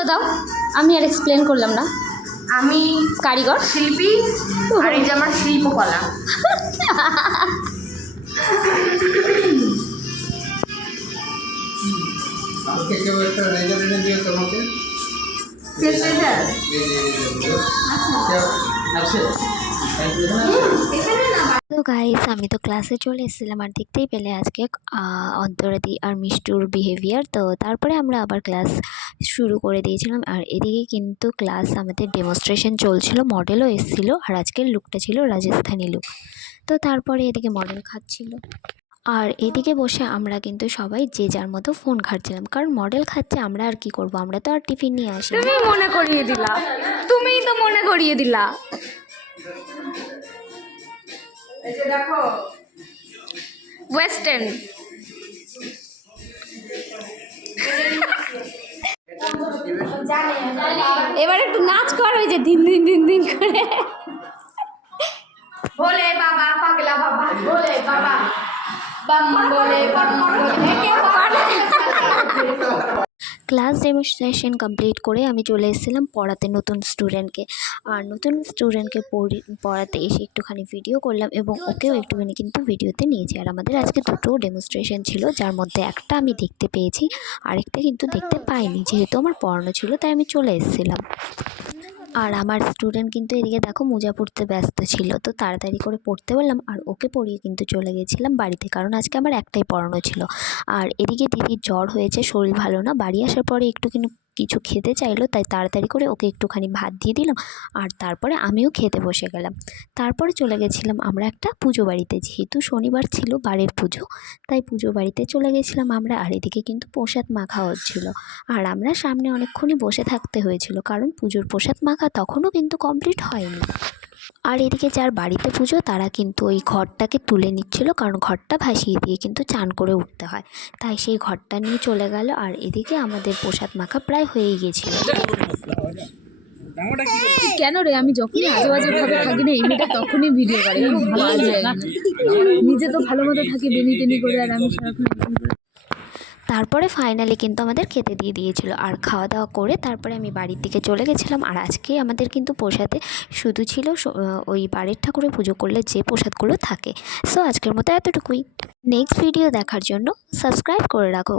বলে দাও। আমি আর এক্সপ্লেন করলাম না। আমি কারিগর। শিল্পী আর এই যে আমার শিল্পকলা। কেউ একটা রেজার এনে দিও তোমাকে আছে তো গাইস আমি তো ক্লাসে চলে এসেছিলাম আর দেখতেই পেলে আজকে অন্তরাদি আর মিষ্টুর বিহেভিয়ার তো তারপরে আমরা আবার ক্লাস শুরু করে দিয়েছিলাম আর এদিকে কিন্তু ক্লাস আমাদের ডেমনস্ট্রেশন চলছিল মডেলও এসেছিল আর আজকের লুকটা ছিল রাজস্থানি লুক তো তারপরে এদিকে মডেল খাচ্ছিল। আর এদিকে বসে আমরা কিন্তু সবাই যে যার মতো ফোন ঘাটছিলাম, কারণ মডেল খাচ্ছে আমরা আর কি করব? আমরা তো আর টিফিন নিয়ে আসি তুমি মনে করিয়ে দিলা। তুমিই তো মনে করিয়ে দিলা। এই যে দেখো। ওয়েস্টার্ন এবার একটু নাচ কর ওই যে দিন দিন দিন দিন করে। ভোলে বাবা পাগলা বাবা ভোলে বাবা বাম বলে বাম বলে ক্লাস ডেমনস্ট্রেশন কমপ্লিট করে আমি চলে এসেছিলাম পড়াতে নতুন স্টুডেন্টকে আর নতুন স্টুডেন্টকে পড়াতে এসে একটুখানি ভিডিও করলাম এবং ওকেও একটুখানি কিন্তু ভিডিওতে নিয়েছি। আর আমাদের আজকে দুটো ডেমনস্ট্রেশন ছিল, যার মধ্যে একটা আমি দেখতে পেয়েছি, আরেকটা কিন্তু দেখতে পাইনি, যেহেতু আমার পড়ানো ছিল, তাই আমি চলে এসেছিলাম। আর আমার স্টুডেন্ট কিন্তু এদিকে দেখো মোজা পড়তে ব্যস্ত ছিল। তো তাড়াতাড়ি করে পড়তে বললাম আর ওকে পড়িয়ে কিন্তু চলে গেছিলাম বাড়িতে কারণ আজকে আমার একটাই পড়ানো ছিল। আর এদিকে দিদির জ্বর হয়েছে, শরীর ভালো না। বাড়ি আসার পরে একটু কিন্তু কিছু খেতে চাইলো, তাই তাড়াতাড়ি করে ওকে একটুখানি ভাত দিয়ে দিলাম আর তারপরে আমিও খেতে বসে গেলাম। তারপরে চলে গেছিলাম আমরা একটা পুজো বাড়িতে। যেহেতু শনিবার ছিল বাড়ির পুজো, তাই পুজো বাড়িতে চলে গেছিলাম আমরা আর এদিকে কিন্তু প্রসাদ মাখা হচ্ছিল। আর আমরা সামনে অনেকক্ষণই বসে থাকতে হয়েছিল, কারণ পুজোর প্রসাদ মাখা তখনও কিন্তু কমপ্লিট হয়নি। আর এদিকে যার বাড়িতে পুজো, তারা কিন্তু ওই ঘরটাকে তুলে নিচ্ছিল কারণ ঘরটা ভাসিয়ে দিয়ে কিন্তু চান করে উঠতে হয়। তাই সেই ঘরটা নিয়ে চলে গেল আর এদিকে আমাদের প্রসাদ মাখা প্রায় হয়েই গিয়েছিল। কেন রে? আমি যখনই আজে বাজে ভাবে থাকি না, এই মেয়েটা তখনই ভিডিও করে। নিজে তো ভালো মতো থাকি বেনি টেনি করে আর আমি সারাক্ষণ। তারপরে ফাইনালি কিন্তু আমাদের খেতে দিয়ে দিয়েছিল। আর খাওয়া দাওয়া করে তারপরে আমি বাড়ির দিকে চলে গেছিলাম। আর আজকে আমাদের কিন্তু প্রসাদে শুধু ছিল ওই বাড়ির ঠাকুরে পুজো করলে যে প্রসাদগুলো থাকে। সো আজকের মতো এতটুকুই। নেক্সট ভিডিও দেখার জন্য সাবস্ক্রাইব করে রাখো।